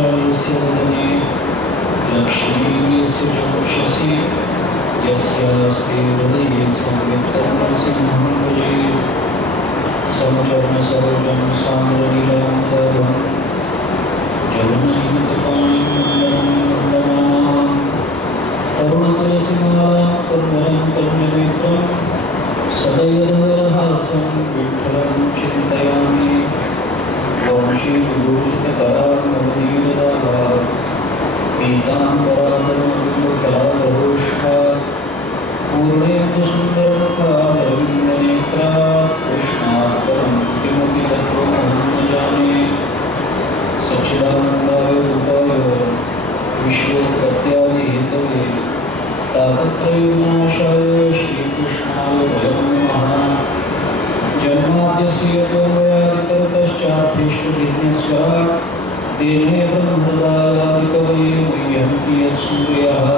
यस्य वदने लक्ष्मी यस्य चक्षुषि यस्यास्ति हृदये संवित्तं सिंहं भजे समचरणसरोजं सान्द्रनीलाम्बरं जलनयनपाणिं वन्दनानां तरुणतरसिंहां करुणं करुणमित्रं सदैवहास्यं विठ्ठलं चिन्तयामि वंशी विभूषितकरान्मदीयदाः पीताम्बराधरोष्ठा पूर्णेन्दुसुन्दरमुखारविन्दनेत्रा कृष्णात्परं किमपि तत्त्वमहं न जाने सच्चिदानन्दाय रूपाय विश्वोत्पत्त्यादिहेतवे तापत्रयविनाशाय श्रीकृष्णाय वयं नमः जन्माद्यस्य तोमयादितरतश्चाभीष्टविघ्नस्वराट् तेने ब्रह्मदायादिकवये मुह्यन्ति यत्सूर्यः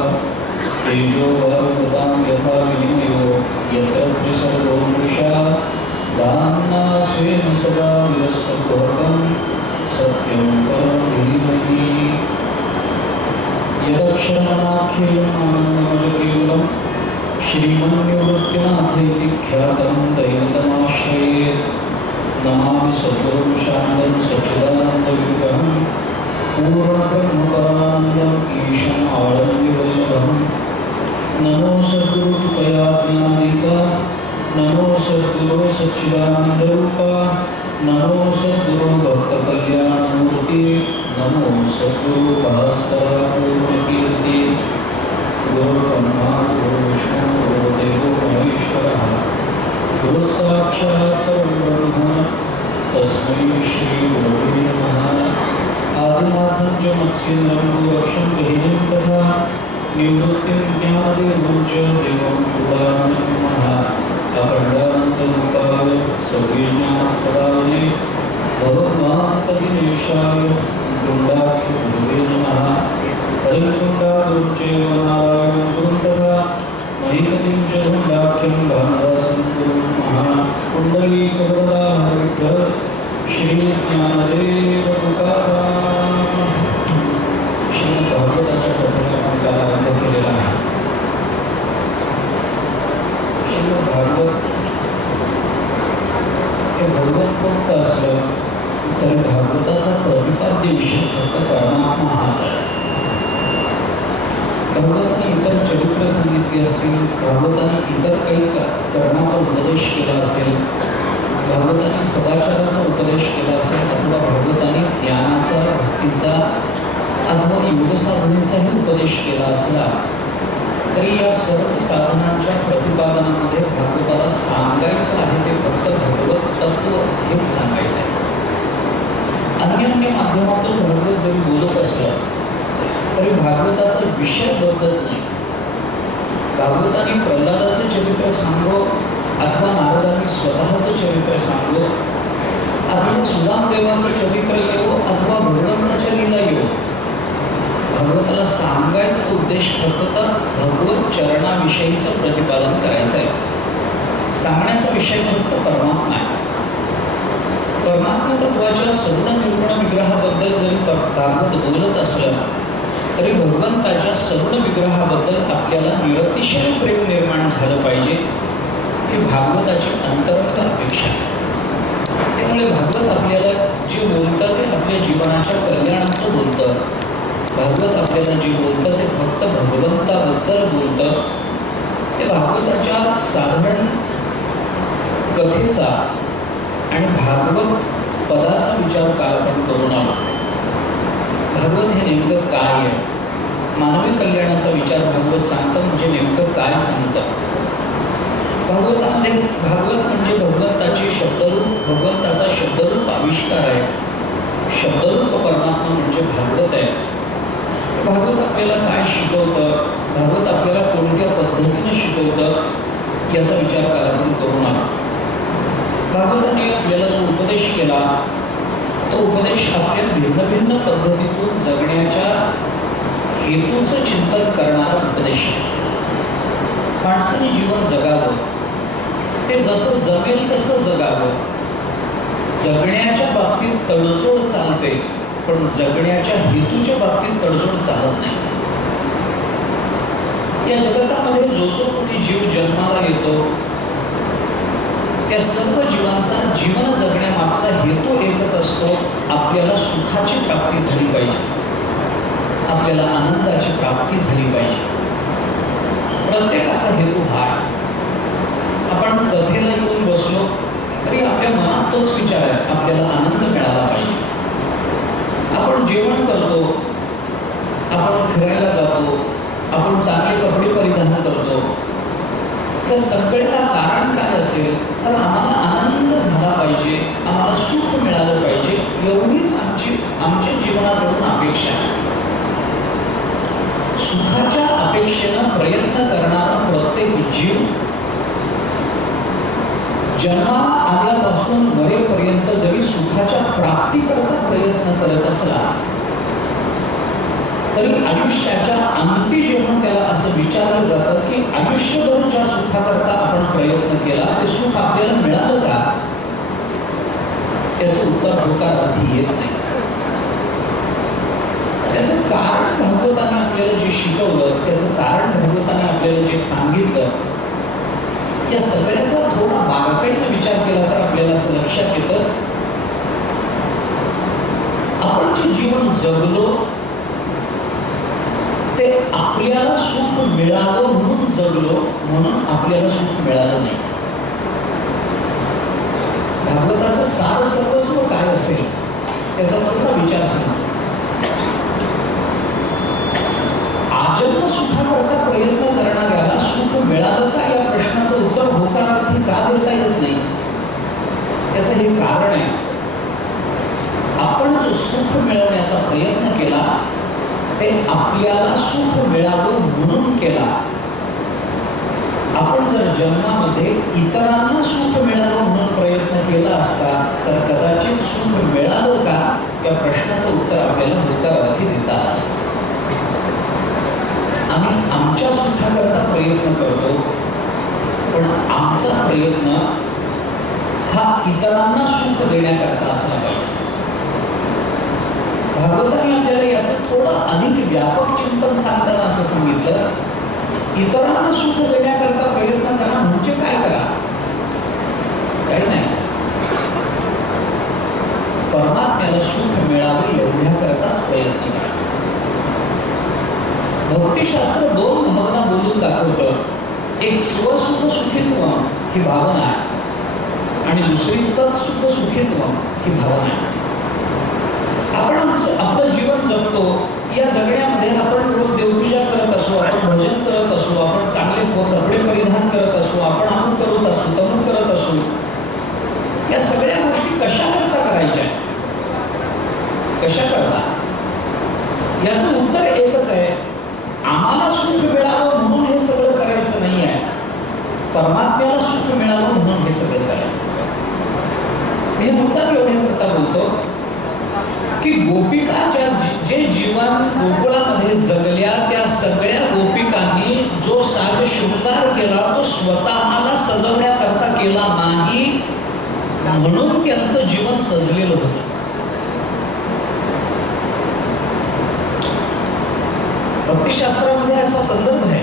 तेजो वायुमृतां यथा विनिमयो यत्र त्रिसर्गो मृषा दाम्ना स्वेन सदा विरस्तभवतं सत्यं परं धीमहि यदक्षरमनाख्येयम् आनन्दमजकेवलं श्रीमन्निवृत्तिनाथैति ख्यातं दैवतमाश्रये नमामि सद्गुरुं शान्तं सच्चिदानन्दविग्रहं पूर्णब्रह्मपरानन्दम् ईशम् आनन्दवल्लभं नमो सद्गुरु कृपयाज्ञानिका नमो सद्गुरो सच्चिदानन्दरूपा नमो सद्गुरो भक्तकल्याणमूर्ति नमो सद्गुरु भास्करापूर्णकीर्ति गुरुब्रह्मा गुरुविष्णु गुरुदेवो महेश्वरः गुरुसाक्षात् परं ब्रह्म तस्मै श्रीगुरवे नमः आदिनाथं च मत्स्येन्द्रं गुरुवक्षं गहिनीं तथा निवृत्तिं ज्ञानदेवं च देवं चूडामणिं नमः अखण्डानन्तरूपाय सर्वज्ञानप्रदायिने भगवद्भक्तदिनेशाय कुण्डाक्षगुरुवे नमः हरिकुण्डागुरुं चैव नारायणं गुरुं तथा महिपतिं च कुण्डाख्यं भानुदासं गुरुं नमः कुण्डलीकवरदाहरिविठ्ठल श्रीज्ञानदेव तुकाराम श्रीमद्भागवताच्या कथेला आरंभ केलेला आहे. श्रीमद्भागवत हे भगवत असलं तरी भागवताचा प्रतिपाद्य विषय फक्त परमात्मा हाच आहे. भागवताने इतर चरित्र सांगितली असतील, भागवताने इतर काही कर्माचा उपदेश केला असेल, भागवताने सदाचाराचा उपदेश केला असेल अथवा भागवताने ज्ञानाचा भक्तीचा अथवा योग साधनेचाही उपदेश केला असला तरी या सर्व साधनांच्या प्रतिपादनामध्ये भागवताला सांगायचं आहे ते फक्त भगवत तत्व हेच सांगायचं आहे. अन्य माध्यमातून भागवत जरी बोलत असलं तरी भागवताचा विषय बदलत नाही. भागवताने प्रल्हादाचे चरित्र सांगो अथवा नारदांनी स्वतःचं चरित्र सांगो अथवा सुदामदेवाचं चरित्र येवो अथवा भगवंताच्या लीला येवो, भागवताला सांगायचा उद्देश फक्त भगवत चरणाविषयीचं प्रतिपादन करायचं आहे. सांगण्याचा विषय फक्त परमात्मा आहे. परमात्मा तत्वाच्या सगुण निर्गुण विग्रहाबद्दल जरी भागवत बोलत असलं तरी भगवंताच्या सगुण विग्रहाबद्दल आपल्याला निरतिशय प्रेम निर्माण झालं पाहिजे ही भागवताची अंतरंग अपेक्षा आहे. त्यामुळे भागवत आपल्याला जे बोलतं ते आपल्या जीवनाच्या कल्याणाचं बोलतं. भागवत आपल्याला जे बोलतं ते फक्त भगवंताबद्दल बोलतं. ते भागवताच्या साधारण कथेचा आणि भागवत पदाचा विचार काय आपण करून आलो. भागवत हे नेमकं काय आहे, मानवी कल्याणाचा विचार भागवत सांगतं म्हणजे नेमकं काय सांगतं. भागवतामध्ये भागवत म्हणजे भगवंताचे शब्दरूप, भगवंताचा शब्दरूप आविष्कार आहे. शब्दरूप परमात्मा म्हणजे भागवत आहे. भागवत आपल्याला काय शिकवतं, भागवत आपल्याला कोणत्या पद्धतीने शिकवतं याचा विचार आपण करून आलो. भागवताने आपल्याला जो उपदेश केला तो उपदेश आपल्या भिन्न भिन्न पद्धतीतून जगण्याच्या हेतूचं चिंतन करणारा उपदेश आहे. माणसाने जीवन जगावं ते जसं जमेल तसं जगावं. जगण्याच्या बाबतीत तडजोड चालते पण जगण्याच्या हेतूच्या बाबतीत तडजोड चालत नाही. या जगतामध्ये जो जो कोणी जीव जन्माला येतो त्या सर्व जीवांचा जीवन जगण्यामागचा हेतू एकच असतो, आपल्याला सुखाची प्राप्ती झाली पाहिजे, आपल्याला आनंदाची प्राप्ती झाली पाहिजे. प्रत्येकाचा हेतू हा आहे. आपण कथेला येऊन बसलो तरी आपल्या मनात तोच विचार आहे, आपल्याला आनंद मिळाला पाहिजे. आपण जेवण करतो, आपण फिरायला जातो, आपण चांगले कपडे परिधान करतो, या सगळ्याला कारण काय असेल तर आम्हाला आनंद झाला पाहिजे, आम्हाला सुख मिळालं पाहिजे, एवढीच आमच्या जीवनाकडून अपेक्षा आहे. सुखाच्या अपेक्षेनं प्रयत्न करणारा प्रत्येक जीव जन्माला आल्यापासून मरेपर्यंत जरी सुखाच्या प्राप्तीकरता प्रयत्न करत असला तरी आयुष्याच्या अंती जेव्हा त्याला असं विचारलं जातं की आयुष्यभर ज्या सुखाकरता आपण प्रयत्न केला ते सुख आपल्याला मिळालं का, त्याचं उत्तर होकारार्थी येत नाही. त्याचं कारण भगवताने आपल्याला जे शिकवलं, त्याचं कारण भगवताने आपल्याला जे सांगितलं, या सगळ्याचा थोडा बारकाईने विचार केला तर आपल्याला असं लक्षात येतं, आपण जे जीवन जगलो ते आपल्याला सुख मिळावं म्हणून जगलो, म्हणून आपल्याला सुख मिळालं नाही. भागवताचं सार सर्वस्व काय असेल त्याचा थोडा विचार सांगा. आजन्म सुखाकरता प्रयत्न करणाऱ्याला सुख मिळालं का या प्रश्नाचं उत्तर होकारार्थी का देता येत नाही, त्याचं हे कारण आहे. आपण जो सुख मिळवण्याचा प्रयत्न केला ते आपल्याला सुख मिळावं म्हणून केला. आपण जर जन्मामध्ये इतरांना सुख मिळावं म्हणून प्रयत्न केला असता तर कदाचित सुख मिळालं का या प्रश्नाचं उत्तर आपल्याला होकारार्थी देता आलं असतं. आम्ही आमच्या सुखाकरता प्रयत्न करतो, पण आमचा प्रयत्न हा इतरांना सुख देण्याकरता असला पाहिजे. भागवताने आपल्याला याचं थोडं अधिक व्यापक चिंतन सांगताना असं सांगितलं, इतरांना सुख देण्याकरता प्रयत्न करा म्हणजे काय करा, काही नाही, परमात्म्याला सुख मिळावे एवढ्याकरताच प्रयत्न करा. भक्तिशास्त्र दोन भावना बोलून दाखवतं. एक स्वसुख सुखित्व ही भावना आहे आणि दुसरी तत्सुख सुखित्व ही भावना आहे. आपण आपलं जीवन जगतो, या जगण्यामध्ये आपण रोज देवपूजा करत असू, आपण भजन करत असू, आपण चांगले कपडे परिधान करत असू, आपण अमुक करत असू, तमुक करत असू, या सगळ्या गोष्टी कशा करता करायच्या, कशा करता, याचं उत्तर एकच आहे, आम्हाला सुख मिळावं म्हणून हे सगळं करायचं नाही आहे, परमात्म्याला सुख मिळावं म्हणून हे सगळं करायचं. हे मुद्दा एवढ्याकरता बोलतो की गोपिका जे जीवन गोकुळामध्ये जगल्या त्या सगळ्या गोपिकांनी जो साज शृंगार केला तो स्वतःला सजवण्याकरता केला नाही, म्हणून त्यांचं जीवन सजलेलं होतं. भक्तिशास्त्रामध्ये असा संदर्भ आहे,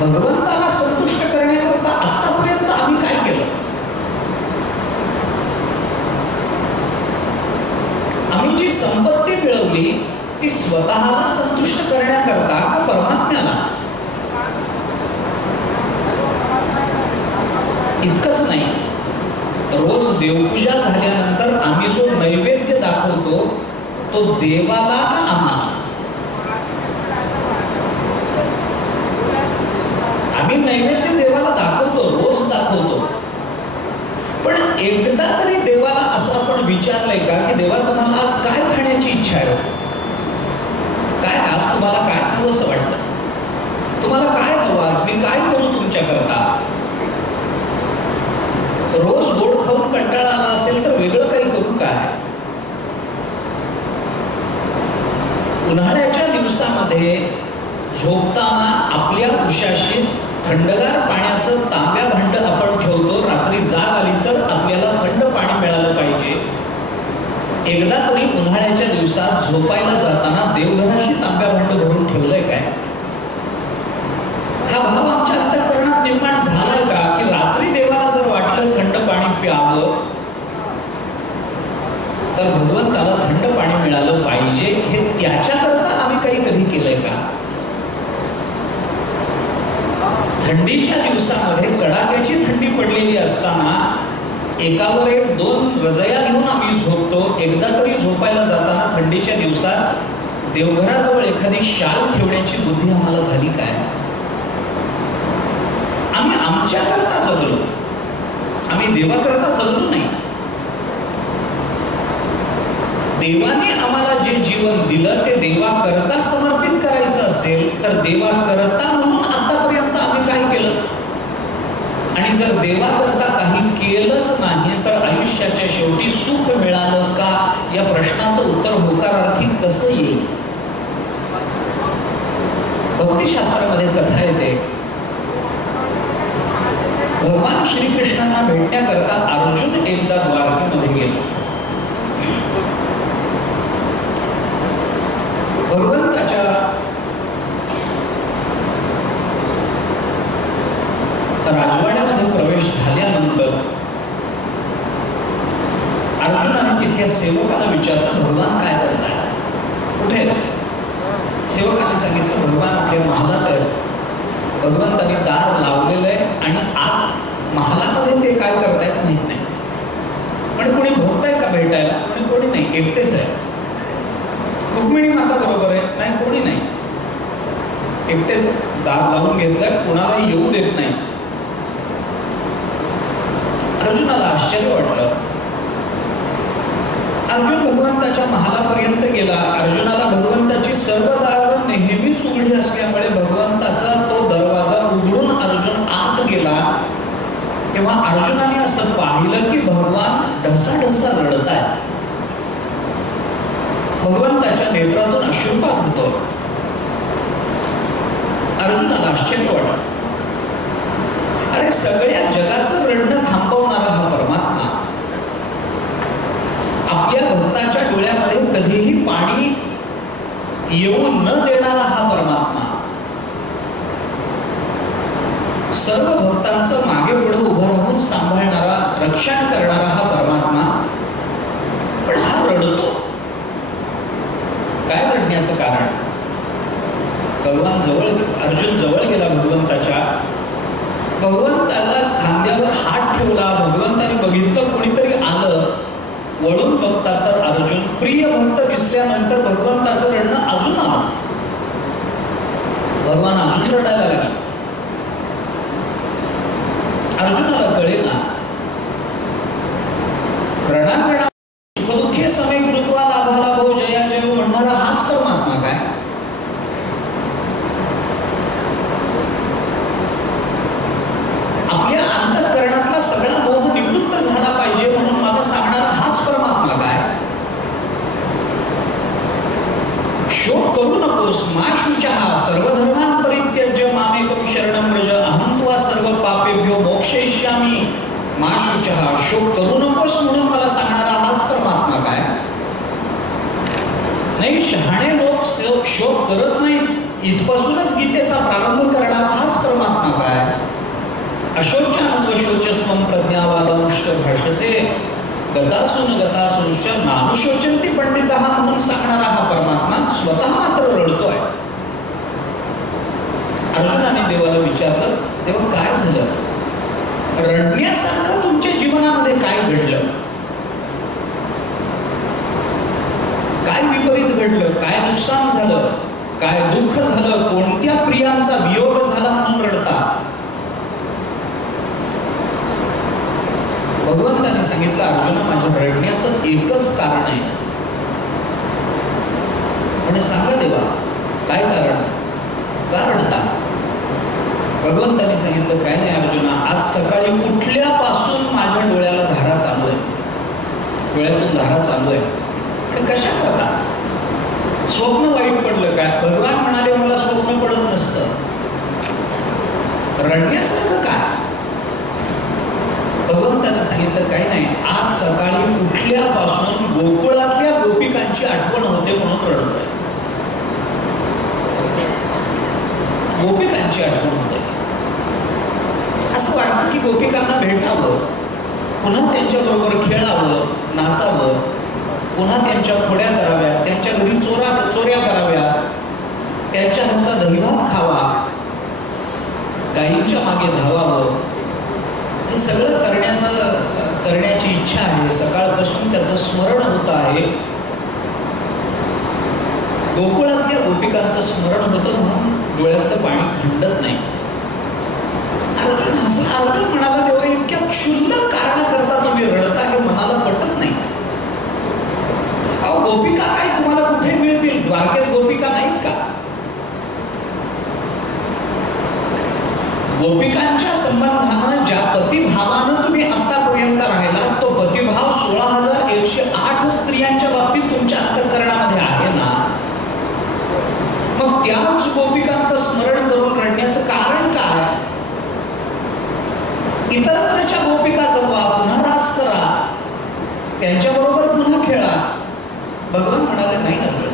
भगवंताला संतुष्ट करण्याकरता आतापर्यंत आम्ही काय केलं, आम्ही जी संपत्ती मिळवली ती स्वतःला संतुष्ट करण्याकरता का परमात्म्याला. इतकंच नाही, रोज देवपूजा झाल्यानंतर आम्ही जो नैवेद्य दाखवतो तो देवाला का आम्हाला. आम्ही नैवेद्य देवाला दाखवतो, रोज दाखवतो, पण एकदा तरी देवाला असं आपण विचारलंय का की देवा तुम्हाला आज काय खाण्याची इच्छा आहे, काय आज तुम्हाला काय खावंसं वाटतं, तुम्हाला काय हवं, आज मी काय करू तुमच्याकरता. रोज गोड खाऊन कंटाळा आला असेल तर वेगळं काही करू काय. उन्हाळ्याच्या दिवसामध्ये झोपताना आपल्या उशाशी थंडगार पाण्याचं तांब्या भांड आपण ठेवतो, रात्री जाग आली तर आपल्याला थंड पाणी मिळालं पाहिजे, एकदा तरी उन्हाळ्याच्या दिवसात झोपायला जाताना देवघराशी तांब्या भांड भरून ठेवलंय काय? हा भाव आमच्या अंतःकरणात निर्माण झालाय का की रात्री देवाला जर वाटलं थंड पाणी प्यावं तर भगवंताला थंड पाणी मिळालं पाहिजे हे त्याच्याकरता आम्ही काही कधी केलंय का? थंडीच्या दिवसामध्ये कडाक्याची थंडी पडलेली असताना एकावर एक 2 रजया घेऊन आम्ही झोपतो. एकदा तरी झोपायला जाताना थंडीच्या दिवसात देवघराजवळ एखादी शाल ठेवण्याची बुद्धी आम्हाला झाली काय? आम्ही आमच्याकरता जगलो, आम्ही देवाकरता जगलो नाही. देवाने आम्हाला जे जीवन दिलं ते देवाकरता समर्पित करायचं असेल तर देवाकरता म्हणून आतापर्यंत आम्ही काय केलं? आणि जर देवाकरता काही केलंच नाही तर आयुष्याच्या शेवटी सुख मिळालं का या प्रश्नाचं उत्तर होकारार्थी कसं येईल? भक्तिशास्त्रामध्ये कथा येते, भगवान श्रीकृष्णांना भेटण्याकरता अर्जुन एकदा द्वारकेमध्ये गेला. भगवंताच्या राजवाड्यामध्ये प्रवेश झाल्यानंतर अर्जुनाने तिथल्या सेवकाला विचारलं, भगवान काय करताय? कुठे? सेवकाने सांगितलं, भगवान आपल्या महालात आहेत. भगवंतांनी दार लावलेलं आहे आणि आत महालामध्ये ते काय करतायत माहित नाही. पण कोणी भक्त आहे का भेटायला? पण कोणी नाही, एकटेच आहे. रुक्मिणी माता बरोबर आहे? नाही, कोणी नाही, एकटेच दार लावून घेतलंय, कोणाला येऊ देत नाही. अर्जुनाला आश्चर्य वाटलं. अर्जुन भगवंताच्या महालापर्यंत गेला. अर्जुनाला भगवंताची सर्व दारं नेहमीच उघडी असल्यामुळे भगवंताचा तो दरवाजा उघडून अर्जुन आत गेला. तेव्हा अर्जुनाने असं पाहिलं की भगवान ढसाढसा रडतायत. भगवंताच्या नेत्रातून अश्रुपात होतो. अर्जुनाला आश्चर्य वाटलं, अरे सगळ्या जगाचं रडणं थांबवणारा हा परमात्मा आपल्या भक्ताच्या डोळ्यामध्ये कधीही पाणी येऊ न देणारा हा परमात्मा, सर्व भक्तांचं मागे पुढे उभं राहून सांभाळणारा, रक्षण करणारा हा परमात्मा, पण हा रडतो. काय रडण्याचं कारण? भगवान अर्जुन जवळ गेला भगवंताच्या. भगवंताला खांद्यावर हात ठेवला. भगवंताने बघितलं कोणीतरी आलं. वळून बघतात तर अर्जुन. प्रिय भक्त दिसल्यानंतर भगवंताचं रडणं अजून आलं. भगवान अजून रडायला लागले. अर्जुनाला कळेना, रणांगणा सुखदुःखे समे कृत्वा लाभाला भो जया जय म्हणणारा हाच परमात्मा काय? आपल्या अंतःकरणातला सगळा मोह निवृत्त झाला पाहिजे म्हणून मला सांगणारा हाच परमात्मा काय? शोक करू नकोस, मा शुचः सर्वधर्मान् परित्यज्य मामेकं शरणं व्रज अहं त्वा सर्व पापेभ्यो मोक्षयिष्यामि मा शुचः. शोक करू नकोस म्हणून मला सांगणारा हाच परमात्मा काय? नाही, शहाणे लोक शोक करत नाहीत. इथपासूनच गीतेचा प्रारंभ करणारा हाच परमात्मा काय? अशोच्यानुशोचस्वं प्रज्ञावादंश्च भाषसे गतासूंश्च नानुशोचन्ति पंडितः म्हणून सांगणारा हा परमात्मा स्वतः मात्र रडतोय. अर्जुनाने देवाला विचारलं, तेव्हा काय झालं? रडण्यासारखं तुमच्या जीवनामध्ये काय घडलं? काय विपरीत घडलं? काय नुकसान झालं? काय दुःख झालं? कोणत्या प्रियांचा वियोग झाला म्हणून रडता? भगवंताने सांगितलं, अर्जुना माझ्या रडण्याचं एकच कारण आहे. म्हणजे सांगा देवा, काय कारण? का रडता? भगवंताने सांगितलं, काय नाही अर्जुना, आज सकाळी उठल्यापासून माझ्या डोळ्याला धारा चालू आहे, डोळ्यातून धारा चालू आहे. आणि कशा करता? स्वप्न वाईट पडलं काय? भगवान म्हणाले, मला स्वप्न पडत नसतं. रडण्यासारखं काय? भगवंताने सांगितलं, काही नाही, आज सकाळी उठल्यापासून गोकुळातले गोपिकांची आठवण होते म्हणून रडतोय. गोपिकांची आठवण होते. असं वाटतं की गोपिकांना भेटावं, पुन्हा त्यांच्याबरोबर खेळावं, नाचावं, पुन्हा त्यांच्या खोड्या कराव्या, त्यांच्या घरी चोऱ्या कराव्या, त्यांच्या हातचा दहीभात खावा, गायींच्या मागे धावावं. हे सगळं करण्याची इच्छा आहे. सकाळपासून त्याचं स्मरण होत आहे. गोकुळातल्या गोपिकांचं स्मरण होतं म्हणून डोळ्यातलं पाणी खंडत नाही. अर्जुन म्हणाला, तेव्हा इतक्या क्षुल्लक कारणाकरता तुम्ही रडता हे मनाला पटत नाही. अहो, गोपिका काय तुम्हाला कुठे मिळतील? द्वारकेत गोपिका नाहीत का? गोपिकांच्या संबंधानं ज्या पतिभावानं तुम्ही आतापर्यंत राहिला, तो पतिभाव 16,108 स्त्रियांच्या बाबतीत तुमच्या अंतःकरणामध्ये आहे ना. मग त्याच गोपिकांचं स्मरण करून रडण्याचं कारण काय? इतरत्रच्या गोपिका जपवा, पुन्हा रास करा, त्यांच्याबरोबर पुन्हा खेळा. भगवान म्हणाले, नाही अर्जुन,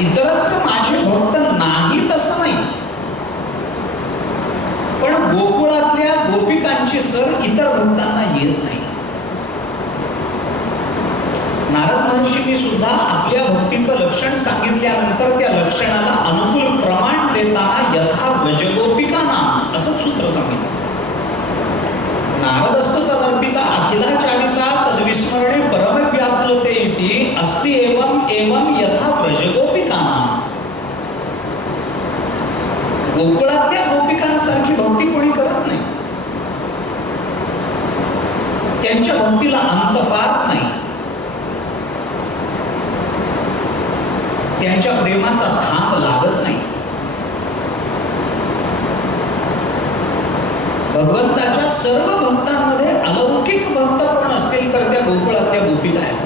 इतरत्र माझे भक्त नाही तसं नाही, पण गोकुळातल्या गोपिकांची सर इतर भक्तांना येत नाही. नारद महर्षींनी सुद्धा आपल्या भक्तीचं लक्षण सांगितल्यानंतर त्या लक्षणाला अनुकूल प्रमाण देताना यथा व्रजगोपिकांना असं सूत्र सांगितलं. नारदस्तु समर्पिता अखिलाचारिता तद्विस्मरणे परमव्याप्लते इति अस्ति एवं एवं यथा व्रजगोपिकांना. गोकुळातल्या गोपिकांसारखी भक्ती कोणी करत नाही. त्यांच्या भक्तीला अंतपात नाही. त्यांच्या प्रेमाचा थांब लागत नाही. भगवंताच्या सर्व भक्तांमध्ये अलौकिक भक्त पण असतील तर त्या गोकुळातल्या गोपिका आहेत.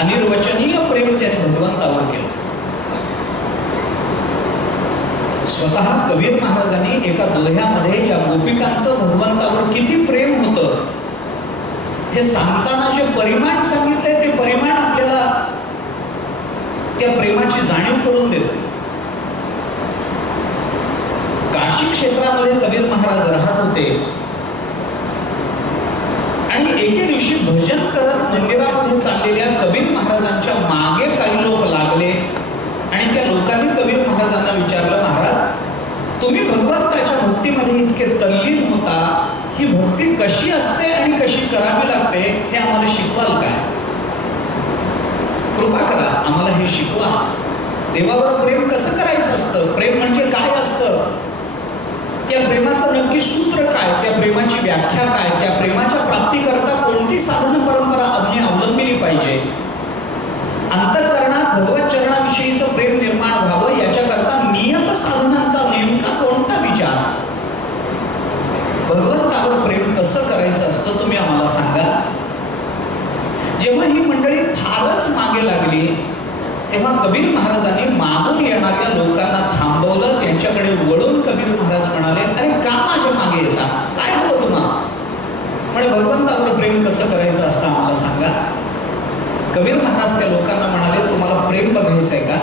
अनिर्वचनीय प्रेम त्याने भगवंतावर केलं. स्वतः कबीर महाराजांनी एका दोह्यामध्ये या गोपिकांचं भगवंतावर किती प्रेम होतं हे सांगताना जे परिमाण सांगितलंय ते परिमाण आपल्याला त्या प्रेमाची जाणीव करून देतो. काशी क्षेत्रामध्ये कबीर महाराज राहत होते आणि एके दिवशी भजन करत मंदिरामध्ये चाललेल्या कबीर महाराजांच्या मागे काही लोक लागले आणि त्या लोकांनी कबीर महाराजांना विचारलं, महाराज तुम्ही भगवंताच्या भक्तीमध्ये इतके तल्लीन होता, ही भक्ती कशी असते आणि कशी करावी लागते हे आम्हाला शिकवाल काय? कृपा करा, आम्हाला हे शिकवा. देवावर प्रेम कसं करायचं असतं? प्रेम म्हणजे काय असतं? त्या प्रेमाचं नक्की सूत्र काय? त्या प्रेमाची व्याख्या काय? त्या प्रेमाच्या प्राप्तीकरता कोणती साधन परंपरा आम्ही अवलंबली पाहिजे? अंतःकरणात भगवत चरणाविषयीचं प्रेम निर्माण व्हावं याच्याकरता नियत साधनांचा नेमका कोणता विचार? भगवंतावर प्रेम कसं करायचं असतं तुम्ही आम्हाला सांगा. जेव्हा ही मंडळी फारच मागे लागली तेव्हा कबीर महाराजांनी मागून येणाऱ्या लोकांना थांबवलं. त्यांच्याकडे वळून कबीर महाराज म्हणाले, अरे का माझ्या मागे येता? काय हवं तुम्हाला? म्हणजे भगवंतावर प्रेम कसं करायचं असतं आम्हाला सांगा. कबीर महाराज त्या लोकांना म्हणाले, तुम्हाला प्रेम बघायचंय का?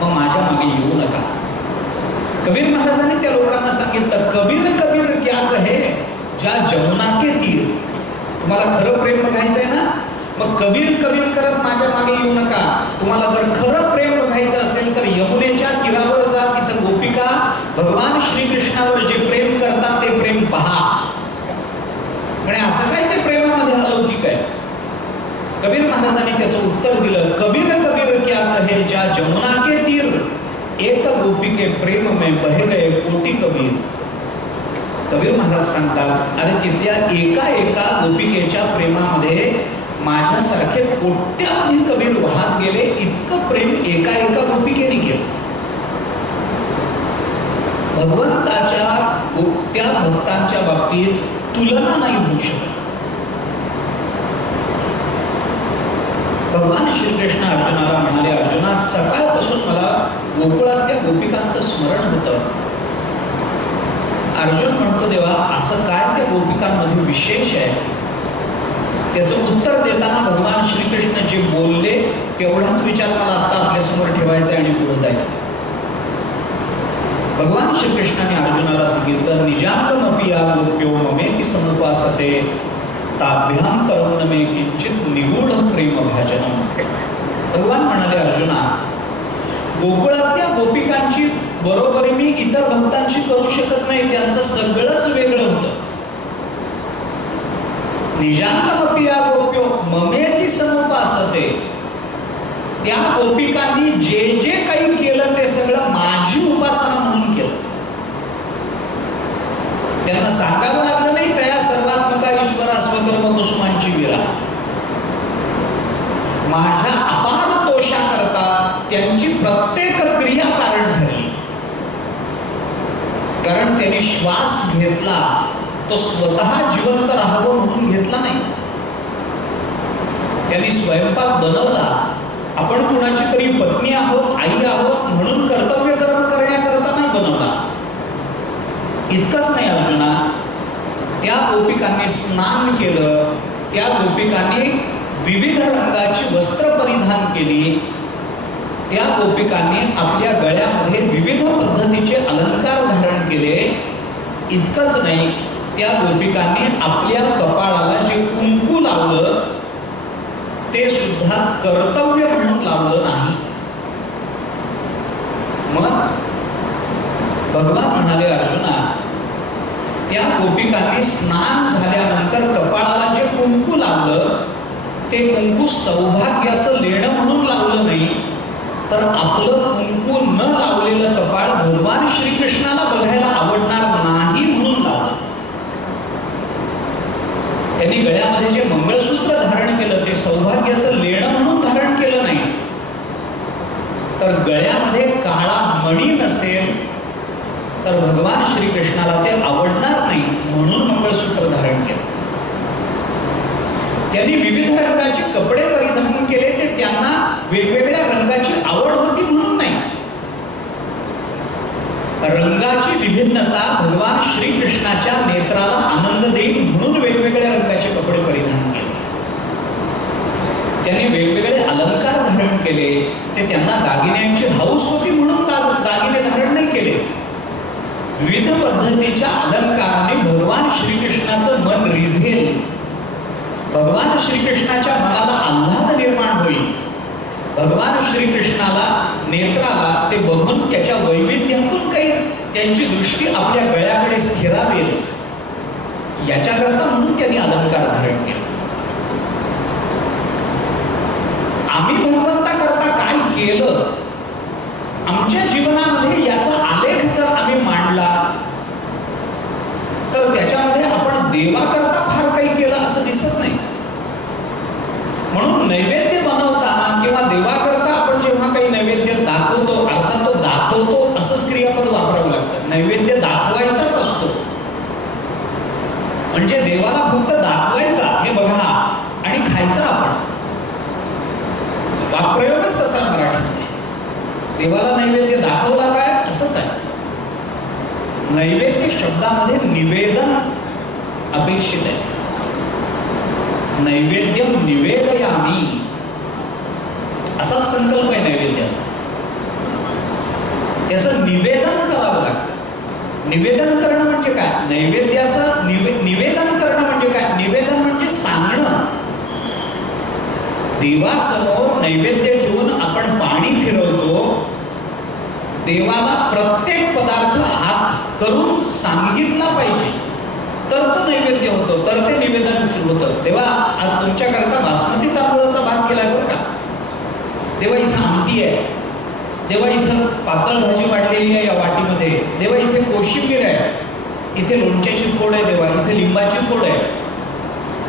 मग माझ्या मागे येऊ नका. कबीर महाराजांनी त्या लोकांना सांगितलं, कबीर कबीर क्या कहे ज्या जमुना के तीर. तुम्हाला खरं प्रेम बघायचंय ना, मग कबीर कबीर करत माझ्या मागे येऊ नका. तुम्हाला जर खरं प्रेम बघायचं असेल तर यमुनेच्या तीरावर जा, तिथं गोपिका भगवान श्रीकृष्णावर जे प्रेम करतात ते प्रेम पहा. म्हणजे असं काय ते प्रेमामध्ये अलौकिक आहे? कबीर महाराजांनी त्याचं उत्तर दिलं, कबीर कबीर क्या कहे ज्या जमुना के तीर एक गोपी के प्रेम में बह गए कोटी कबीर. कबीर महाराज सांगतात, अरे तिथल्या एका एका गोपिकेच्या प्रेमामध्ये माझ्यासारखे कोट्यावधी कबीर वाहत गेले. इतकं प्रेम एका एका गोपिकेने केलं. भगवंताच्या त्या भक्तांच्या बाबतीत तुलना नाही होऊ शकत. भगवान श्रीकृष्ण अर्जुनाला म्हणाले, अर्जुना सकाळपासून मला गोकुळातल्या गोपिकांचं स्मरण होतं. अर्जुन म्हणतो देवा असं काय त्या गोपिकांमध्ये विशेष आहे? त्याचं उत्तर देताना भगवान श्रीकृष्ण जे बोलले तेवढाच विचार मला आता आपल्यासमोर ठेवायचा आहे आणि पुढे जायचं. भगवान श्रीकृष्णाने अर्जुनाला सांगितलं, निजांतमपि या गोप्यो ममेति समुपासते ताभ्याम करुण मे किंचित निगूढ प्रेम भाजनम. भगवान म्हणाले, अर्जुना, गोकुळातल्या गोपिकांची बरोबरी मी इतर भक्तांची करू शकत नाही. त्यांचं सगळंच वेगळं होतं. निजांतमपि या गोप्यो ममेति समुपासते. त्या गोपिकांनी जे जे काही केलं ते सगळं माझी उपासना म्हणून केलं. त्यांना सांगावं लागलं नाही, तया सर्वात्मका ईश्वरा स्वकर्म कुसुमांची विरा. माझ्या अपार दोषाकरता त्यांची प्रत्येक क्रिया कारण ठरली. कारण त्यांनी श्वास घेतला तो स्वतः जिवंत राहावं म्हणून घेतला नाही. त्यांनी स्वयंपाक बनवला, आपण कुणाची तरी पत्नी आहोत, आई आहोत म्हणून कर्तव्य कर्म करण्याकरता नाही बनवला. इतकंच नाही अर्जुना, त्या गोपिकांनी स्नान केलं, त्या गोपिकांनी विविध रंगाची वस्त्र परिधान केली, त्या गोपिकांनी आपल्या गळ्यामध्ये विविध पद्धतीचे अलंकार धारण केले. इतकंच नाही, त्या गोपिकांनी आपल्या कपाळाला जे कुंकू लावलं ते सुद्धा कर्तव्य म्हणून लावलं नाही. मग भगवान म्हणाले, अर्जुना, त्या गोपिकांनी स्नान झाल्यानंतर कपाळाला जे कुंकू लावलं ते कुंकू सौभाग्याचं लेणं म्हणून लावलं नाही, तर आपलं कुंकू न लावलेलं कपाळ भगवान श्रीकृष्णाला बघायला आवडणार नाही म्हणून लावलं. त्यांनी गळ्यामध्ये जे मंगळसूत्र धारण केलं ते सौभाग्याचं लेणं म्हणून धारण केलं नाही, तर गळ्यामध्ये काळा मणी नसेल तर भगवान श्रीकृष्णाला ते आवडणार नाही म्हणून मंगळसूत्र धारण केलं. त्यांनी विविध रंगाचे कपडे परिधान केले ते त्यांना वेगवेगळ्या रंगाची आवड होती म्हणून नाही. रंगाची विभिन्नता भगवान श्रीकृष्णाच्या नेत्राला आनंद देईल म्हणून वेगवेगळ्या रंगाचे कपडे परिधान केले. त्यांनी वेगवेगळे अलंकार धारण केले, ते त्यांना दागिन्यांची हौस होती म्हणून दागिने धारण नाही केले. विविध पद्धतीच्या अलंकाराने भगवान श्रीकृष्णाचं मन रिझेल, भगवान श्रीकृष्णाच्या मनाला आल्हाद निर्माण होईल, भगवान श्रीकृष्णाला नेत्राला ते बघून त्याच्या वैविध्यातून काही त्यांची दृष्टी आपल्या गळ्याकडे स्थिरावेल, याच्याकरता म्हणून त्यांनी अलंकार धारण केले. आम्ही भगवंताकरता काय केलं, आमच्या जीवनामध्ये याचा आलेख जर आम्ही मांडला तर त्याच्यामध्ये आपण देवाकरता फार काही केलं असं दिसत नाही. म्हणून नैवेद्य बनवताना किंवा देवाकरता आपण जेव्हा काही नैवेद्य दाखवतो, अर्थात तो दाखवतो असंच क्रियापद वापरावं लागतं. नैवेद्य दाखवायचाच असतो, म्हणजे देवाला फक्त दाखवायचा हे बघा आणि खायचा आपण. वाक्प्रयोगच तसा मराठीमध्ये. देवाला नैवेद्य दाखवला काय असंच आहे. नैवेद्य शब्दामध्ये निवेदन अपेक्षित आहे. नैवेद्यम निवेदयामी असाच संकल्प आहे नैवेद्याचा. त्याचं निवेदन करावं लागतं. निवेदन करणं म्हणजे काय? नैवेद्याचं निवेदन करणं म्हणजे काय? निवेदन म्हणजे सांगणं. देवासमोर नैवेद्य ठेवून आपण पाणी फिरवतो, देवाला प्रत्येक पदार्थ हात करून सांगितला पाहिजे तर तो नैवेद्य होतो, तर ते निवेदन होतं. तेव्हा आज तुमच्याकरता बासमती तांदूळाचा भात केलाय बरं का. तेव्हा इथं आमटी आहे, तेव्हा इथं पातळ भाजी वाढलेली आहे या वाटीमध्ये, तेव्हा इथे कोशिंबीर आहे, इथे लोणच्याची फोड आहे, तेव्हा इथे लिंबाची फोड आहे,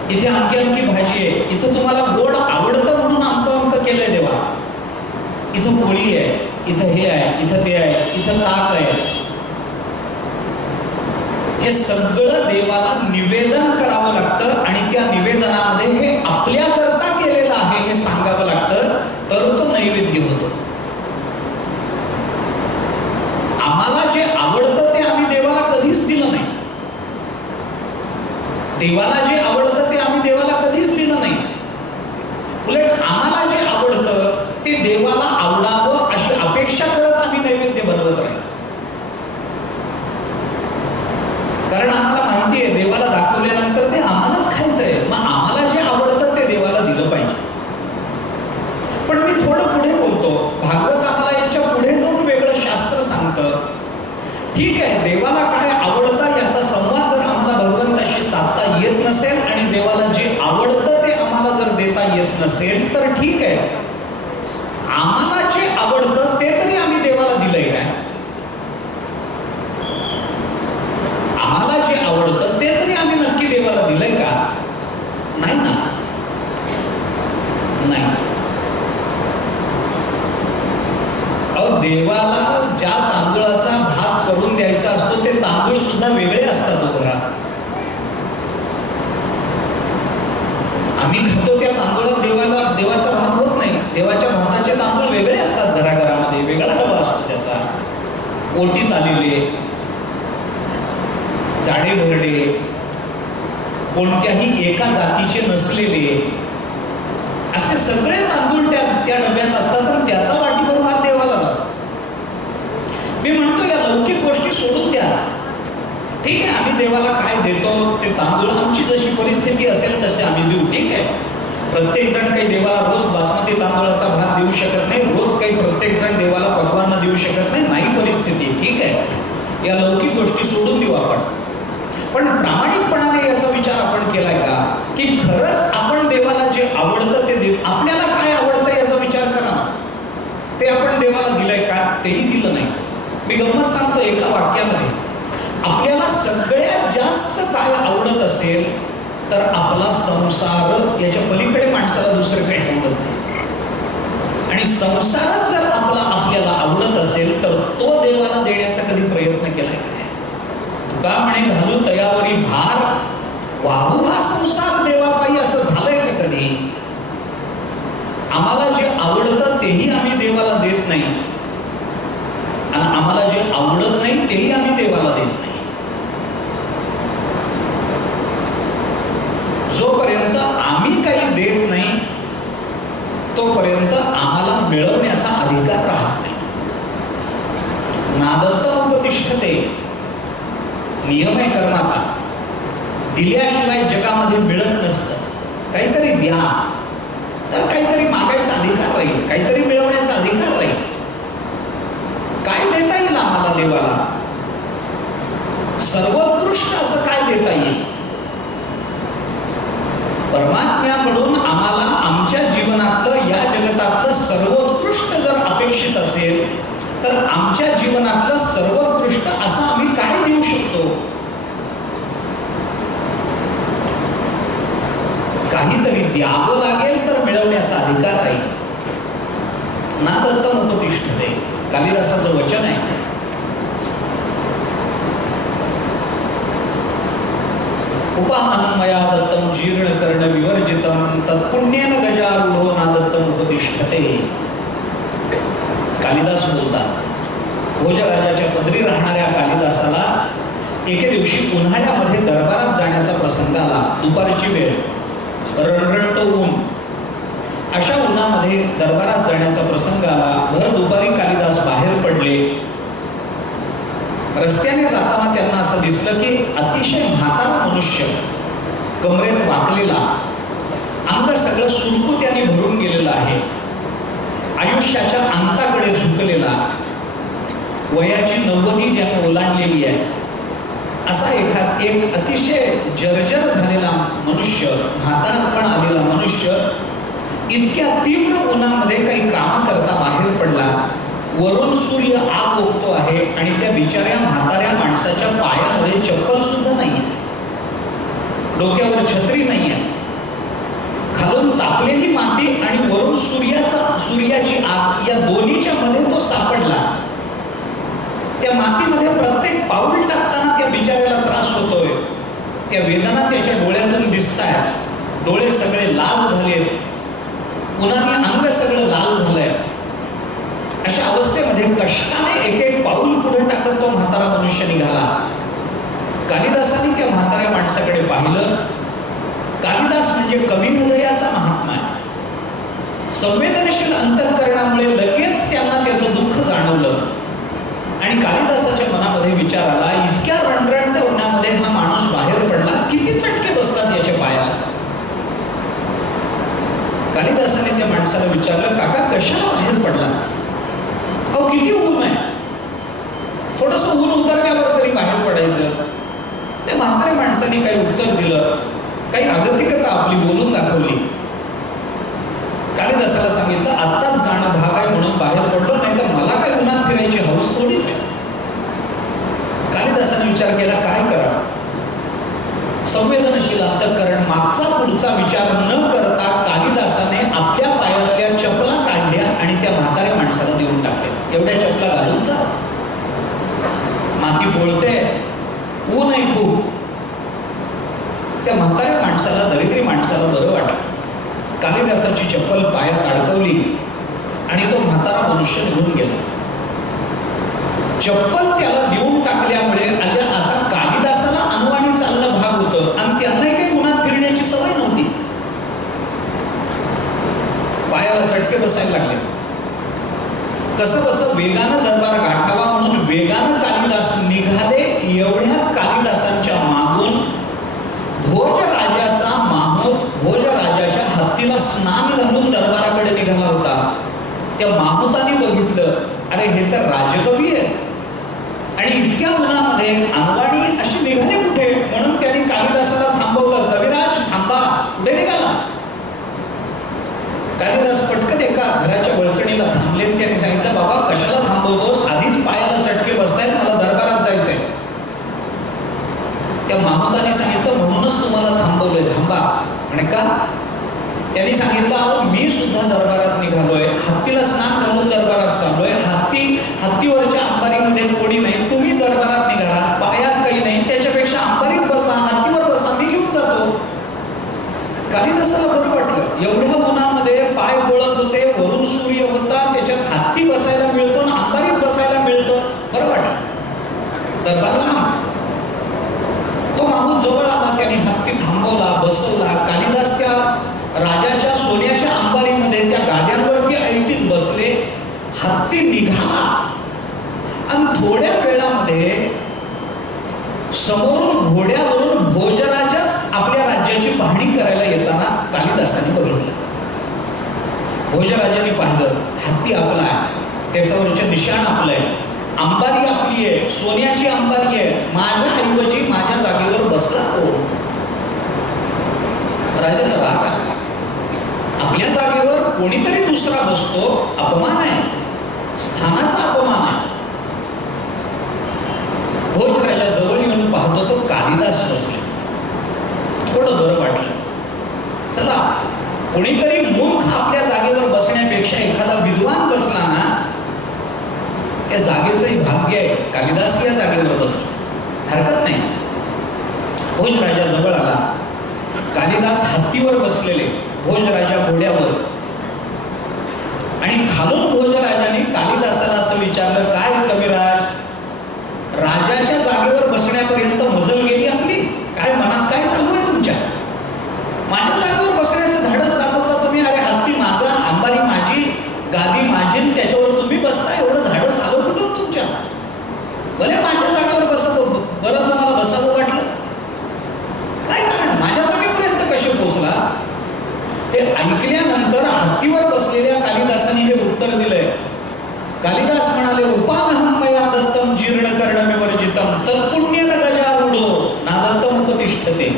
इथे आमकी आमकी भाजी आहे, इथं तुम्हाला गोड आवडतं म्हणून आमकं केलंय देवा. इथं पोळी आहे, इथं हे आहे, इथं ते आहे, इथं ताक आहे. हे सगळं देवाला निवेदन करावं लागतं आणि त्या निवेदनामध्ये हे आपल्याकरता केलेलं आहे हे सांगावं लागतं, तर तो नैवेद्य होतो. आम्हाला जे आवडतं ते आम्ही देवाला कधीच दिलं नाही. उलट आम्हाला जे आवडतं ते देवाला आवडावं अशी अपेक्षा करत आम्ही नैवेद्य बनवत राहील. कारण आम्हाला माहिती आहे देवाला दाखवल्यानंतर ते आम्हालाच खायचंय, मग आम्हाला जे आवडतं ते देवाला दिलं पाहिजे. पण मी थोडं पुढे बोलतो. भागवत आम्हाला याच्या पुढे जाऊन वेगळं शास्त्र सांगतं. ठीक आहे, देवाला काय आवडतं याचा संवाद जर आम्हाला भगवंताशी साधता येत नसेल आणि देवाला जे आवडतं ते आम्हाला जर देता येत नसेल तर ठीक आहे, आम्हाला जे आवडतं ते तरी आम्ही देवाला दिलंय काय? आम्हाला जे आवडतं ते तरी आम्ही नक्की देवाला दिलंय का? नाही ना, नाही. अहो, देवाला ज्या तांदूळाचा भात करून द्यायचा असतो ते तांदूळ सुद्धा वेगळे असतात बघा. आम्ही खातो त्या तांदूळात देवाचा भात होत नाही. देवाच्या भाताचे तांदूळ वेगळे असतात. घराघरामध्ये वेगळा डबा असतो त्याचा. ओटीत आलेले, जाडे भरडे, कोणत्याही एका जातीचे नसलेले असे सगळे तांदूळ त्या डब्यात असतात आणि त्याचा वाटीभर भात देवाला जातो. मी म्हणतो या लौकिक गोष्टी सोडून द्या. ठीक आहे, आम्ही देवाला काय देतो ते तांदूळ आमची जशी परिस्थिती असेल तसे आम्ही देऊ. ठीक आहे, प्रत्येक जण काही देवाला रोज बासमती तांदूळाचा भात देऊ शकत नाही, रोज काही प्रत्येक जण देवाला पक्वान्न देऊ शकत नाही. नाही परिस्थिती. ठीक आहे, या लौकिक गोष्टी सोडून देऊ आपण. पण प्रामाणिकपणाने याचा विचार आपण केलाय का की खरंच आपण देवाला जे आवडतं ते देऊ? आपल्याला काय आवडतं याचा विचार करा. ते आपण देवाला दिलंय का? तेही दिलं नाही. मी गंमत सांगतो एका वाक्यामध्ये. आपल्याला सगळ्यात जास्त काय आवडत असेल तर आपला संसार, याच्या पलीकडे माणसाला दुसरं काही आवडत नाही. आणि संसारच जर आपल्याला आवडत असेल तर तो देवाला देण्याचा कधी प्रयत्न केलाय का? तुका म्हणे घालू तयावरी भार, वाहू हा संसार देवापायी, असं झालंय का कधी? आम्हाला जे आवडतं तेही आम्ही देवाला देत नाही आणि आम्हाला जे आवडत नाही तेही आम्ही देवाला देत नाही. जोपर्यंत आम्ही काही देत नाही तोपर्यंत आम्हाला मिळवण्याचा अधिकार राहत नाही. नादत्तम उपतिष्ठते, नियम आहे कर्माचा. दिल्याशिवाय जगामध्ये मिळत नसतं. काहीतरी द्या तर काहीतरी मागायचा अधिकार राहील, काहीतरी मिळवण्याचा अधिकार राहील. काय देता येईल आम्हाला देवाला? सर्वोत्कृष्ट असं काय देता येईल? परमात्म्याकडून आम्हाला आमच्या जीवनातलं, या जगतातलं सर्वोत्कृष्ट जर अपेक्षित असेल तर आमच्या जीवनातलं सर्वोत्कृष्ट असं आम्ही काय देऊ शकतो? काहीतरी द्यावं लागेल तर मिळवण्याचा अधिकार राहील. ना दत्तम उपतिष्ठते, कालिदासाचं वचन आहे. उपामनं मया दत्तम जीर्ण कर्ण विवर्जितम तत्पुण्येन गजारूढो ना दत्तम उपतिष्ठते. कालिदास बोलतात. भोजराजाच्या पदरी राहणाऱ्या कालिदासाला एके दिवशी उन्हाळ्यामध्ये दरबारात जाण्याचा प्रसंग आला. दुपारची वेळ, रणरणतं ऊन. अशा उन्हामध्ये दरबारात जाण्याचा प्रसंग आला. भर दुपारी कालिदास बाहेर पडले. रस्त्याने जाताना त्यांना असं दिसलं की अतिशय म्हातारा मनुष्य, कमरेत वाकलेला, अंग सगळं सुरकुत्याने भरून गेलेलं आहे, आयुष्याच्या अंताकडे झुकलेला, वयाची 90 ज्याने ओलांडलेली आहे, असा एक अतिशय जर्जर झालेला मनुष्य, म्हातारपण आलेला मनुष्य इतक्या तीव्र उन्हामध्ये काही काम करता बाहेर पडला. वरून सूर्य आग ओकतो आहे आणि त्या बिचाऱ्या म्हाताऱ्या माणसाच्या पायामध्ये चप्पल सुद्धा नाही, डोक्यावर छत्री नाही आहे, खालून तापलेली माती आणि वरून सूर्याची आग, या दोन्हीच्या मध्ये तो सापडला. त्या मातीमध्ये प्रत्येक पाऊल टाकताना त्या बिचाऱ्याला त्रास होतोय. त्या वेदना त्याच्या डोळ्यातून दिसतायत. डोळे सगळे लाल झालेत, उन्हाने अंग सगळं लाल झालंय. अशा अवस्थेमध्ये कष्टाने एक एक पाऊल पुढे टाकत तो म्हातारा मनुष्य निघाला. कालिदासाने त्या म्हाताऱ्या माणसाकडे पाहिलं. कालिदास म्हणजे कवी हृदयाचा महात्मा आहे. संवेदनशील अंतःकरणामुळे लगेच त्यांना त्याचं दुःख जाणवलं आणि कालिदासाच्या मनामध्ये विचार आला, इतक्या रणरणत्या उन्हामध्ये हा माणूस बाहेर पडला, किती चटके बसतात याच्या पायाला. कालिदासाने त्या माणसाला विचारलं, काका कशाला बाहेर पडला? अहो किती ऊन आहे, थोडस ऊन उतरल्यावर तरी बाहेर पडायचं. त्या म्हाताऱ्या माणसाने काही उत्तर दिलं, काही अगतिकता आपली बोलून दाखवली. कालिदासाला सांगितलं, आत्ताच जाणं भाग आहे म्हणून बाहेर पडलो, नाही तर मला काही उन्हात फिरायची हौस थोडीच आहे. कालिदासाने विचार केला, काय करा. संवेदनशील अंतःकरण मागचा पुढचा विचार न करता कालिदासाने आपल्या पायातल्या चपला काढल्या आणि त्या म्हाताऱ्या माणसाला देऊन टाकल्या. एवढ्या चपला घालून जा, माती बोलते, ऊन आहे खूप. त्या म्हाताऱ्या माणसाला, दरिद्री माणसाला बरं वाटलं. कालिदासाची चप्पल पायात अडकवली आणि तो म्हातारा मनुष्य निघून गेला. चप्पल त्याला देऊन टाकल्यामुळे आता कालिदासाला अनवाणी चालणं भाग होतं आणि त्यांनाही काही उन्हात फिरण्याची सवय नव्हती. पायाला चटके बसायला लागले. कसं कसं वेगानं दरबार गाठावा म्हणून वेगानं कालिदास निघाले. एवढ्या कालिदासांच्या मागून भोजराजाचा माहूत भोजराजाच्या हत्तीला स्नान घालून दरबाराकडे निघाला होता. त्या माहूताने बघितलं, अरे हे तर राजकवी आहे आणि इतक्या उन्हामध्ये अनवाणी अशी निघाले कुठे, म्हणून त्यांनी कालिदासाला थांबवलं. कविराज थांबा, कुठे निघाला? कालिदास पटकन एका घराच्या वळचणीला थांबले. त्यांनी सांगितलं, बाबा कशाला थांबवतोस, आधीच पायाला चटके बसतायत, मला दरबारात जायचंय. त्या माहूताने सांगितलं, म्हणूनच तुम्हाला थांबवलंय, थांबा. आणि का? त्यांनी सांगितलं, अहो मी सुद्धा दरबारात निघालोय, हत्तीला स्नान घालून दरबारात चाललोय, हत्तीवरच्या अंबारीमध्ये कोणी नाही, तुम्ही दरबारात निघाला, पायात काही नाही, त्याच्यापेक्षा अंबारीत बसा, हत्तीवर बसा, मी घेऊन जातो. कालिदासाला बरं वाटलं. एवढ्या उन्हामध्ये पाय गळत होते, वरून सूर्य होता, त्याच्यात हत्ती बसायला मिळतो आणि अंबारीत बसायला मिळतं, बरं वाटलं. दरबारला तो माहूत जवळ आला, त्याने हत्ती थांबवला, बसवला. कालिदास त्या राजाच्या सोन्याच्या अंबारीमध्ये त्या गाद्यांवरती ऐटीत बसले. हत्ती निघाला आणि थोड्या वेळामध्ये समोरून घोड्यावरून भोजराजाच आपल्या राज्याची पाहणी करायला येताना कालिदासाने बघितलं. भोजराजाने पाहिलं, हत्ती आपला आहे, त्याच्यावरचे निशाण आपलं आहे, अंबारी आपली आहे, सोन्याची अंबारी आहे, माझ्या ऐवजी माझ्या जागेवर बसला तो. राजाचा राग आला. आपल्या जागेवर कोणीतरी दुसरा बसतो, अपमान आहे, स्थानाचा अपमान आहे. भोजराजा जवळ येऊन पाहतो तो कालिदास बसले. थोडं बरं वाटलं. चला, कोणीतरी मूर्ख आपल्या जागेवर बसण्यापेक्षा एखादा विद्वान बसला ना, त्या जागेचंही भाग्य आहे. कालिदास या जागेवर बसला, हरकत नाही. भोजराजा जवळ आला. कालिदास हत्तीवर बसलेले, भोजराजा घोड्यावर. आणि खालून भोजराजाने कालिदासाला असं विचारलं, काय कविराज, राजाच्या जागेवर बसण्यापर्यंत मजल गेली आपली? काय मनात काय चालू आहे तुमच्या? माझ्या जागेवर बसण्याचं धाडस दाखवता तुम्ही. अरे हत्ती माझा, अंबारी माझी, गादी माझी, त्याच्यावर तुम्ही बसता, एवढं धाडस आलं कुठं तुमच्या? भले माझ्या जागेवर बसत होतो, बरं तुम्हाला बसावं वाटलं? काय कारण, माझ्या जागेपर्यंत कसे पोहोचला? हे ऐकल्यानंतर हत्तीवर बसलेल्या कालिदासाने हे उत्तर दिलंय. कालिदास म्हणाले, उपानहं मया दत्तम जीर्ण कर्ण विवर्जितम तत्पुण्येन गजारूढो नादत्तम उपतिष्ठते.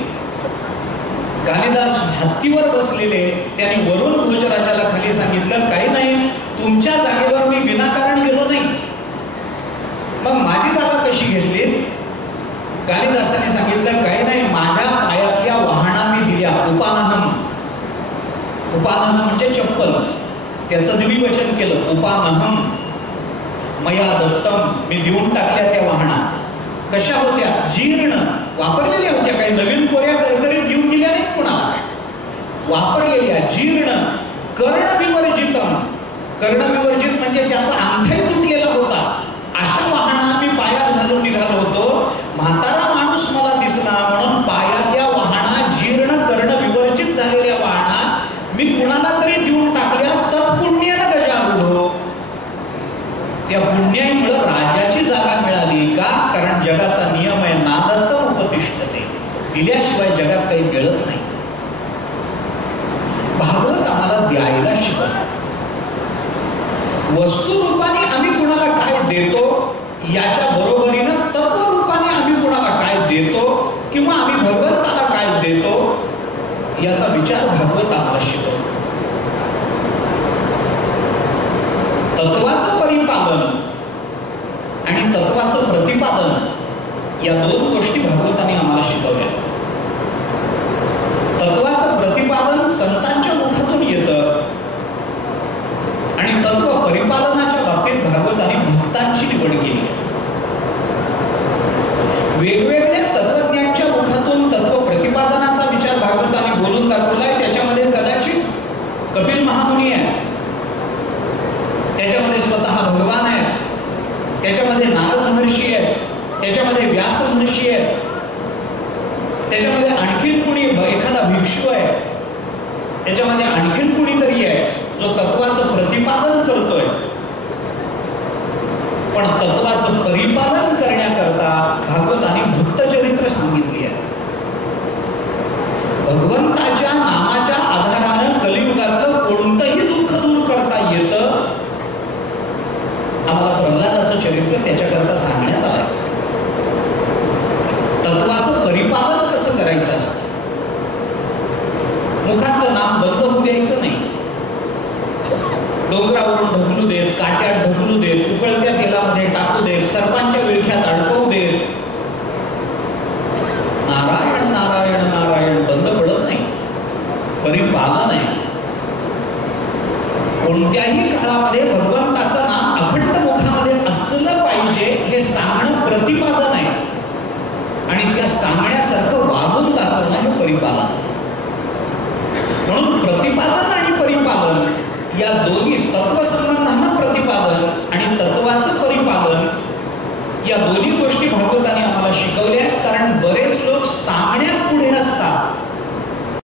कालिदास हत्तीवर बसलेले, त्याने वरून भोजराजाला खाली सांगितलं, काही नाही, तुमच्या जागेवर मी विनाकारण गेलो नाही, मग माझी जागा कशी घेतली? कालिदासाने सांगितलं, काही नाही, माझ्या पायातल्या वाहना मी दिल्या. उपानहं, उपानहं म्हणजे चप्पल, त्याचं द्विवचन केलं, उपानहं मया दत्तम, मी देऊन टाकल्या त्या वाहना. कशा होत्या? जीर्ण, वापरलेल्या होत्या, काही नवीन कोऱ्या करकरीत घेऊन दिल्या नाहीत कोणाला, वापरलेल्या, जीर्ण. कर्णविवर्जितम, कर्णविवर्जित म्हणजे ज्याचा अंगठाही तुटलेला होता, अशा वाहना मी पायात घालून निघालो होतो. म्हातारा माणूस मला दिसला म्हणून पायातल्या वाहना, जीर्ण कर्ण विवर्जित झालेल्या वाहना मी कुणाला तरी देऊन टाकल्या, तर अन्यायमुळे राजाची जागा मिळाली का? कारण जगाचा नियम आहे नादत्तम उपतिष्ठते, दिल्याशिवाय जगात काही मिळत नाही. भागवत आम्हाला द्यायला शिकवतात. वस्तू रूपाने आम्ही कुणाला काय देतो याच्या बरोबरीनं तत्व रूपाने आम्ही कुणाला काय देतो किंवा आम्ही भगवंताला काय देतो याचा विचार भागवत आम्हाला शिकवतो. तत्वाचं परिपालन आणि तत्वाचं प्रतिपादन या दोन गोष्टी भागवताने आम्हाला शिकवल्या. तत्वाचं प्रतिपादन संतांच्या मुखातून येतं आणि तत्व परिपालनाच्या बाबतीत भागवताने भक्तांची निवड केली. वेगवेगळ्या तत्वज्ञांच्या मुखातून तत्व प्रतिपादनाचा विचार भागवताने बोलून दाखवलाय. त्याच्यामध्ये कदाचित कपिल महामुनी आहे, त्याच्यामध्ये स्वतः भगवान आहे, त्याच्यामध्ये नारद महर्षी आहे, त्याच्यामध्ये व्यास महर्षी आहे, त्याच्यामध्ये आणखीन कुणी एखादा भिक्षू आहे, त्याच्यामध्ये आणखीन कुणीतरी आहे जो तत्वाचं प्रतिपादन करतोय. पण तत्वाचं परिपालन करण्याकरता भागवताने भक्तचरित्र सांगितली आहे. भगवंताच्या नामाच्या आधारानं कलियुगातलं कोणतंही दुःख दूर करता येतं. आम्हाला प्रल्हादाचं चरित्र त्याच्याकरता सांगण्यात आलंय. तत्वाचं परिपालन कसं करायचं असतं. मुखातलं नाम बंद होऊ द्यायचं नाही. डोंगरावरून ढकलू देत, काट्यात ढकलू देत, उकळत्या तेलामध्ये टाकू देत, सर्पांच्या विळख्यात अडकवू देत. नारायण नारायण नारायण बंद पडत नाही. परिपालन आहे. कोणत्याही काळामध्ये भगवंताचं नाम अखंड मुखामध्ये असलं पाहिजे हे सांगणं प्रतिपादन आहे आणि त्या सांगण्यासारखं वागून दाखवणं हे परिपालन. म्हणून प्रतिपादन आणि परिपालन या दोन्ही तत्वसंबंधानं प्रतिपादन आणि तत्वाचं परिपालन या दोन्ही गोष्टी भागवताने आम्हाला शिकवल्या.